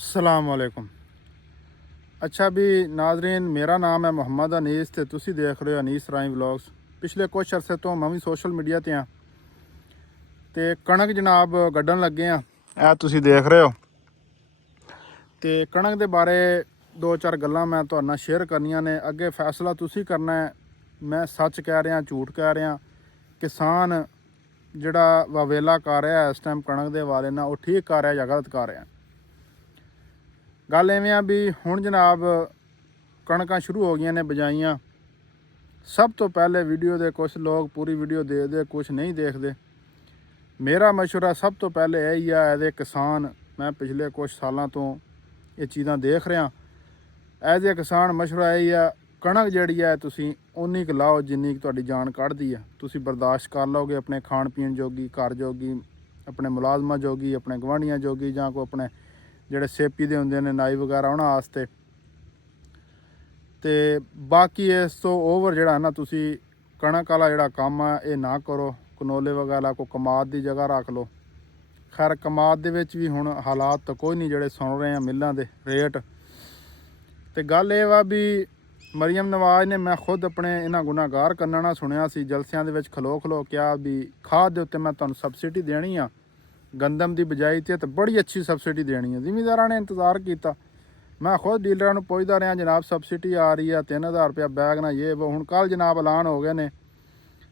अस्सलामुअलैकुम। अच्छा भी नाजरीन, मेरा नाम है मुहम्मद अनीस तो तुसी देख रहे हो अनीस राई व्लॉग्स। पिछले कुछ अरसे तो मैं भी सोशल मीडिया ते हाँ ते कणक जनाब गड्ढन लगे हाँ। ਇਹ ਤੁਸੀਂ देख रहे हो ਤੇ कणक ਦੇ ਬਾਰੇ दो चार ਗੱਲਾਂ मैं ਤੁਹਾਡੇ ਨਾਲ शेयर ਕਰਨੀਆਂ ਨੇ। ਅੱਗੇ फैसला ਤੁਸੀਂ करना है, मैं सच कह रहा झूठ कह रहा। किसान ਜਿਹੜਾ ਵਾਵੇਲਾ ਕਰ ਰਿਹਾ ਇਸ ਟਾਈਮ ਕਣਕ ਦੇ ਹਵਾਲੇ ਨਾਲ, ਉਹ ਠੀਕ ਕਰ ਰਿਹਾ ਜਾਂ ਗਲਤ ਕਰ ਰਿਹਾ। गल इवें आ भी हुण जनाब कणकां शुरू हो गई ने बजाइयां। सब तो पहले वीडियो दे कुछ लोग पूरी वीडियो देखते, कुछ नहीं देखते। मेरा मशवरा सब तो पहले यही है, एज ए किसान मैं पिछले कुछ सालों तो ये चीज़ां देख रहा। एज ए किसान मशवरा यही है, कणक जिहड़ी है तुसीं उन्नी क लाओ जिन्नी तुहाडी जान कढ़दी है। तुसीं बर्दाश्त कर लोगे अपने खाण पीण जोगी, घर जोगी, अपने मुलाजमां जोगी, अपने गवांढियां जोगी, जां कोई अपने ਜਿਹੜੇ ਸੇਪੀ ਦੇ ਹੁੰਦੇ ਨੇ ਨਾਈ ਵਗੈਰਾ ਉਹਨਾਂ ਵਾਸਤੇ। ਤੇ ਬਾਕੀ ਇਸ ਤੋਂ ਓਵਰ ਜਿਹੜਾ ਨਾ ਤੁਸੀਂ ਕਣਕ ਵਾਲਾ ਜਿਹੜਾ ਕੰਮ ਆ ਇਹ ਨਾ ਕਰੋ। ਕਨੋਲੇ ਵਗੈਰਾ ਕੋ ਕਮਾਦ ਦੀ ਜਗ੍ਹਾ ਰੱਖ ਲਓ। ਖੈਰ ਕਮਾਦ ਦੇ ਵਿੱਚ ਵੀ ਹੁਣ ਹਾਲਾਤ ਤਾਂ ਕੋਈ ਨਹੀਂ ਜਿਹੜੇ ਸੁਣ ਰਹੇ ਆ ਮਿੱਲਾਂ ਦੇ ਰੇਟ। ਤੇ ਗੱਲ ਇਹ ਵਾ ਵੀ ਮਰੀਮ ਨਵਾਜ਼ ਨੇ, ਮੈਂ ਖੁਦ ਆਪਣੇ ਇਹਨਾਂ ਗੁਨਾਹਗਾਰ ਕੰਨਾਂ ਨਾਲ ਸੁਣਿਆ ਸੀ ਜਲਸਿਆਂ ਦੇ ਵਿੱਚ ਖਲੋ ਕਿਹਾ ਵੀ ਖਾਦ ਦੇ ਉੱਤੇ ਮੈਂ ਤੁਹਾਨੂੰ ਸਬਸਿਡੀ ਦੇਣੀ ਆ, गंदम की बिजाई तो बड़ी अच्छी सबसिडी देनी है। जिमीदारा ने इंतज़ार किया। मैं खुद डीलर को पुछदा रहा, जनाब सबसिडी आ रही है 3000 रुपया बैग ना ये वो। हुण कल जनाब ऐलान हो गए ने,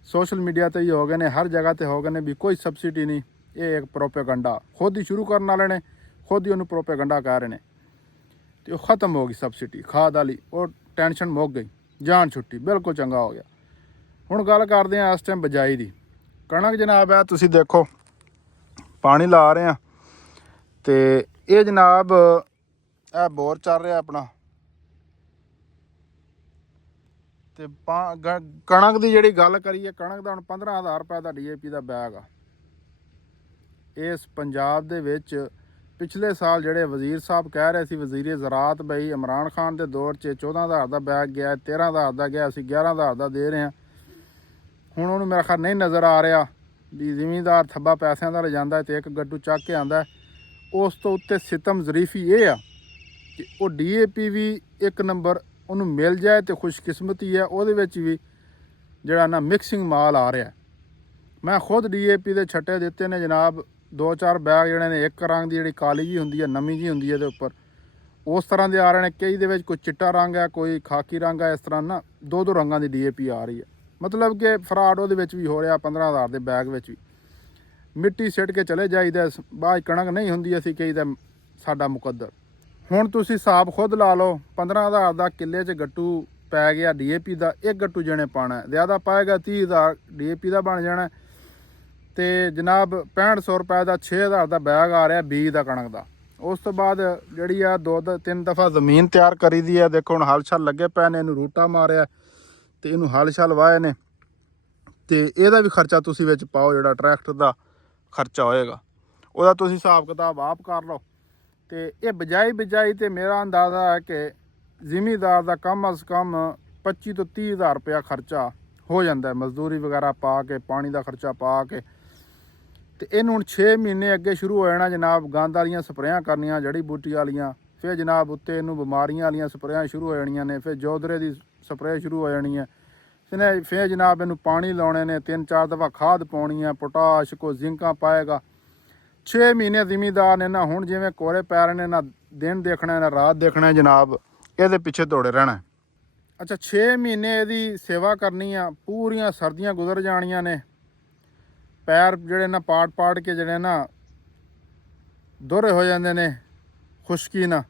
सोशल मीडिया ते ही हो गए ने, हर जगह ते हो गए ने भी कोई सबसिडी नहीं। ये एक प्रोपेगंडा खुद ही शुरू करने वाले ने, खुद ही उन्होंने प्रोपेगंडा कह रहे हैं। तो ख़त्म हो गई सबसिडी खाद वाली, और टेंशन मुक गई, जान छुट्टी, बिल्कुल चंगा हो गया। हुण गल करते हैं इस टाइम बिजाई की। कणक जनाब है तुसीं देखो पानी ला रहे हैं तो ये जनाब यह बोर चल रहा अपना। तो कणक की जी गल करिए, कणक का हम 15,000 रुपये का DAP का बैग आ। इस पंजाब दे विच पिछले साल जोड़े वजीर साहब कह रहे थे, वजीर ज़रात बई इमरान खान के दौर से 14,000 का बैग गया, 13,000 का गया, असीं 11,000 का दे रहे हैं। हुण उन्होंने मेरा ख्याल नहीं नज़र आ रहा भी जिमीदार थब्बा पैसों का ले जाता है तो एक गड्डू चक के आंदा है। उस तो उत्ते सितम जरीफी ये आ कि वो DAP भी एक नंबर उन्होंने मिल जाए तो खुशकिस्मती है। वो भी जड़ा ना मिक्सिंग माल आ रहा है। मैं खुद DAP के छट्टे दिते ने जनाब, 2-4 बैग जड़े ने एक रंग की जी काली जी होंगी है, नमी जी होंगी है उपर, उस तरह के आ रहे हैं। कई दे कोई चिट्टा रंग है, कोई खाकी रंग है, इस तरह ना 2-2 रंगों की DAP आ रही है। मतलब कि फ्राड वो भी हो रहा। 15,000 के बैग में भी मिट्टी सिट के चले जाइए, बाद कणक नहीं होंगी, असी कही साडा मुकद्दर। हुण तुसीं हिसाब खुद ला लो, 15,000 का किले च गट्टू पै गया DAP का, एक गट्टू जने पाना है, ज़्यादा पाएगा 30,000 DAP का बन जाना। तो जनाब 6500 रुपए का 6,000 का बैग आ रहा बीज का कणक का। उस तो बाद जी 2-3 दफ़ा जमीन तैयार करी दी है। देखो हुण हल शल लगे पे ने, इनू रूटा मारिया तो इनू हल शल वाए ने, तो यदा भी खर्चा तुसी विच पाओ, जो ट्रैक्टर का खर्चा होएगा वह तुसी हिसाब किताब आप कर लो। तो ये बिजाई तो मेरा अंदाज़ा है कि जिमीदार का कम अज़ कम 25 तो 30,000 रुपया खर्चा हो जाता है, मजदूरी वगैरह पा के, पानी का खर्चा पा के। तो इन हुण 6 महीने अगे शुरू हो जाना जनाब, गंद वालियां स्प्रेयां करनियां, जड़ी बूटी वालियां, फिर जनाब उत्ते इनू बीमारियां वालियां स्प्रेयां शुरू हो जानियां ने, फिर जोधरे की स्प्रे शुरू हो जानी है। फिर जनाब इनू पानी लाने ने, 3-4 दफ़ा खाद पाउनी है, पोटाश को जिंका पाएगा। 6 महीने जिमीदार ने ना हुण जिवें कोरे पै रहे ने, ना दिन देखना ना रात देखना जनाब, ये पिछे दौड़े रहना है। अच्छा 6 महीने यदी सेवा करनी है, पूरियां सर्दियां गुजर जानियां ने, पैर जड़े ना पाट के जड़े ना दोहरे हो जाते ने खुश्की ना।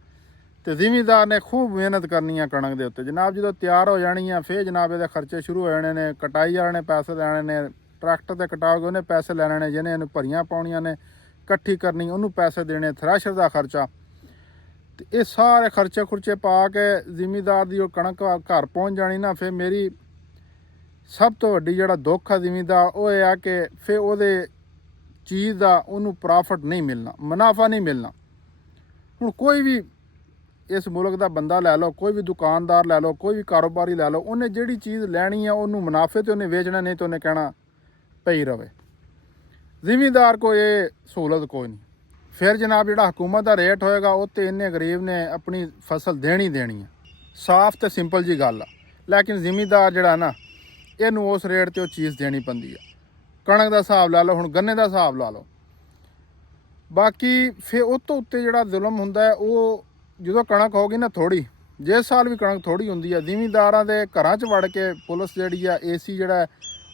तो जिमीदार ने खूब मेहनत करनी है कणक के उत्ते। जनाब जो तैयार हो जानी है, फिर जनाब ये खर्चे शुरू हो जाने ने। कटाई वाले ने पैसे लैने ने, ट्रैक्टर से कटाओगे उन्हें पैसे लैने ने, जिन्हें इन्हूं भरियां पाउणियां ने, कट्ठी करनी उन्होंने पैसे देने, थ्रैशर का खर्चा। तो ये सारे खर्चे खुर्चे पा के जिमीदार की कणक घर पहुँच जानी ना, फिर मेरी सब तो वड्डी जिहड़ा दुख है जिमीदार वो है कि फिर वो चीज़ का उन्होंने प्रॉफिट नहीं मिलना, मुनाफा नहीं मिलना। हुण कोई भी इस मुल्क का बंदा लै लो, कोई भी दुकानदार लै लो, कोई भी कारोबारी लै लो, उन्हें जिहड़ी चीज़ लैनी है उन्होंने मुनाफे तो उन्हें वेचना, नहीं तो उन्हें कहना पई रवे। जिमीदार को ये सहूलत कोई नहीं। ਫਿਰ ਜਨਾਬ ਜਿਹੜਾ ਹਕੂਮਤ ਦਾ ਰੇਟ ਹੋਏਗਾ ਉਹ ਤੇ ਇੰਨੇ ਗਰੀਬ ਨੇ ਆਪਣੀ ਫਸਲ ਦੇਣੀ ਦੇਣੀ ਹੈ। ਸਾਫ਼ ਤੇ ਸਿੰਪਲ ਜੀ ਗੱਲ ਆ। ਲੇਕਿਨ ਜ਼ਿਮੀਂਦਾਰ ਜਿਹੜਾ ਨਾ ਇਹਨੂੰ ਉਸ ਰੇਟ ਤੇ ਉਹ ਚੀਜ਼ ਦੇਣੀ ਪੈਂਦੀ ਆ। ਕਣਕ ਦਾ ਹਿਸਾਬ ਲਾ ਲਓ, ਹੁਣ ਗੰਨੇ ਦਾ ਹਿਸਾਬ ਲਾ ਲਓ। ਬਾਕੀ ਫਿਰ ਉਹ ਤੋਂ ਉੱਤੇ ਜਿਹੜਾ ਜ਼ੁਲਮ ਹੁੰਦਾ ਹੈ ਉਹ ਜਦੋਂ ਕਣਕ ਹੋ ਗਈ ਨਾ ਥੋੜ੍ਹੀ, ਜਿਸ ਸਾਲ ਵੀ ਕਣਕ ਥੋੜ੍ਹੀ ਹੁੰਦੀ ਆ, ਜ਼ਿਮੀਂਦਾਰਾਂ ਦੇ ਘਰਾਂ 'ਚ ਵੜ ਕੇ ਪੁਲਿਸ ਜਿਹੜੀ ਆ ਏਸੀ ਜਿਹੜਾ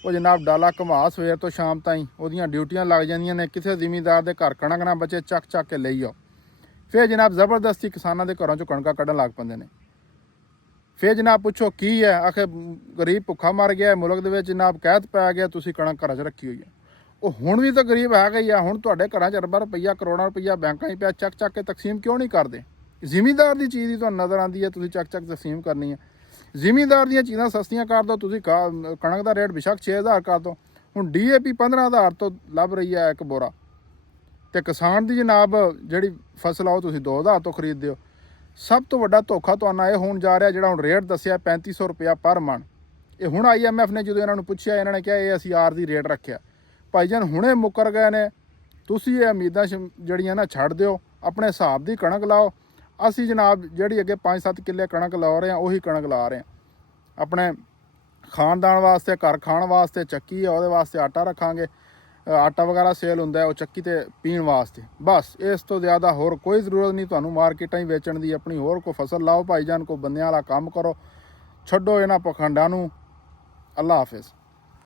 ਉਹ ਜਨਾਬ ਡਾਲਾ ਘੁਮਾ ਸਵੇਰ ਤੋਂ ਸ਼ਾਮ ਤਾਈਂ ਉਹਦੀਆਂ ਡਿਊਟੀਆਂ ਲੱਗ ਜਾਂਦੀਆਂ ਨੇ। ਕਿਸੇ ਜ਼ਿਮੀਂਦਾਰ ਦੇ ਘਰ ਕਣਕ ਨਾ ਬਚੇ ਚੱਕ ਚੱਕ ਕੇ ਲਈ ਆਓ। ਫਿਰ ਜਨਾਬ ਜ਼ਬਰਦਸਤੀ ਕਿਸਾਨਾਂ ਦੇ ਘਰਾਂ 'ਚੋਂ ਕਣਕਾਂ ਕੱਢਣ ਲੱਗ ਪੈਂਦੇ ਨੇ। ਫਿਰ ਜਨਾਬ ਪੁੱਛੋ ਕੀ ਹੈ, ਆਖੇ ਗਰੀਬ ਭੁੱਖਾ ਮਰ ਗਿਆ ਮੁਲਕ ਦੇ ਵਿੱਚ, ਜਨਾਬ ਕਹਿਤ ਪੈ ਗਿਆ, ਤੁਸੀਂ ਕਣਕ ਘਰਾਂ 'ਚ ਰੱਖੀ ਹੋਈ ਹੈ। ਉਹ ਹੁਣ ਵੀ ਤਾਂ ਗਰੀਬ ਹੈਗਾ ਹੀ ਆ। ਹੁਣ ਤੁਹਾਡੇ ਘਰਾਂ 'ਚ ਅਰਬਾਂ ਰੁਪਈਆ ਕਰੋੜਾਂ ਰੁਪਈਆ ਬੈਂਕਾਂ 'ਚ ਪਿਆ, ਚੱਕ ਚੱਕ ਕੇ ਤਕਸੀਮ ਕਿਉਂ ਨਹੀਂ ਕਰਦੇ? ਜ਼ਿਮੀਂਦਾਰ ਦੀ ਚੀਜ਼ ਹੀ ਤੁਹਾਨੂੰ ਨਜ਼ਰ ਆਉਂਦੀ ਹੈ, ਤੁਸੀਂ ਚੱਕ ਚੱਕ ਤਕਸੀਮ ਕਰਨੀ ਹੈ। ਜ਼ਿਮੀਂਦਾਰ ਦੀਆਂ ਚੀਜ਼ਾਂ ਸਸਤੀਆਂ ਕਰ ਦਿਓ, ਤੁਸੀਂ ਕਣਕ ਦਾ ਰੇਟ ਬੇਸ਼ੱਕ 6000 ਕਰ ਦਿਓ। ਹੁਣ DAP 15000 ਤੋਂ ਲੱਭ ਰਹੀ ਹੈ ਇੱਕ ਬੋਰਾ, ਤੇ ਕਿਸਾਨ ਦੀ ਜਨਾਬ ਜਿਹੜੀ ਫਸਲ ਆ ਉਹ ਤੁਸੀਂ 2000 ਤੋਂ ਖਰੀਦਦੇ ਹੋ। ਸਭ ਤੋਂ ਵੱਡਾ ਧੋਖਾ ਤੁਹਾਨੂੰ ਇਹ ਹੋਣ ਜਾ ਰਿਹਾ, ਜਿਹੜਾ ਹੁਣ ਰੇਟ ਦੱਸਿਆ 3500 ਰੁਪਇਆ ਪਰ ਮਣ। ਇਹ ਹੁਣ IMF ਨੇ ਜਦੋਂ ਇਹਨਾਂ ਨੂੰ ਪੁੱਛਿਆ, ਇਹਨਾਂ ਨੇ ਕਿਹਾ ਇਹ ਅਸੀਂ ਆਰਜ਼ੀ ਰੇਟ ਰੱਖਿਆ। ਭਾਈਜਾਨ ਹੁਣੇ ਮੁੱਕਰ ਗਏ ਨੇ। ਤੁਸੀਂ ਇਹ ਉਮੀਦਾਂ ਜਿਹੜੀਆਂ ਨਾ ਛੱਡ ਦਿਓ, ਆਪਣੇ ਹਿਸਾਬ ਦੀ ਕਣਕ ਲਾਓ। ਅਸੀਂ ਜਨਾਬ ਜਿਹੜੀ ਅੱਗੇ 5-7 ਕਿੱਲੇ ਕਣਕ ਲਾ ਰਹੇ ਹਾਂ ਉਹੀ ਕਣਕ ਲਾ ਰਹੇ ਹਾਂ। ਆਪਣੇ ਖਾਨਦਾਨ ਵਾਸਤੇ, ਘਰ ਖਾਣ ਵਾਸਤੇ ਚੱਕੀ ਹੈ, ਉਹਦੇ ਵਾਸਤੇ ਆਟਾ ਰੱਖਾਂਗੇ। ਆਟਾ ਵਗੈਰਾ ਸੇਲ ਹੁੰਦਾ ਹੈ ਉਹ ਚੱਕੀ ਤੇ ਪੀਣ ਵਾਸਤੇ, ਬਸ। ਇਸ ਤੋਂ ਜ਼ਿਆਦਾ ਹੋਰ ਕੋਈ ਜ਼ਰੂਰਤ ਨਹੀਂ ਤੁਹਾਨੂੰ ਮਾਰਕੀਟਾਂ ਹੀ ਵੇਚਣ ਦੀ। ਆਪਣੀ ਹੋਰ ਕੋਈ ਫਸਲ ਲਾਓ ਭਾਈਜਾਨ, ਕੋਈ ਬੰਦਿਆਂ ਵਾਲਾ ਕੰਮ ਕਰੋ, ਛੱਡੋ ਇਹਨਾਂ ਪਖੰਡਾਂ ਨੂੰ। ਅੱਲਾ ਹਾਫਿਜ਼।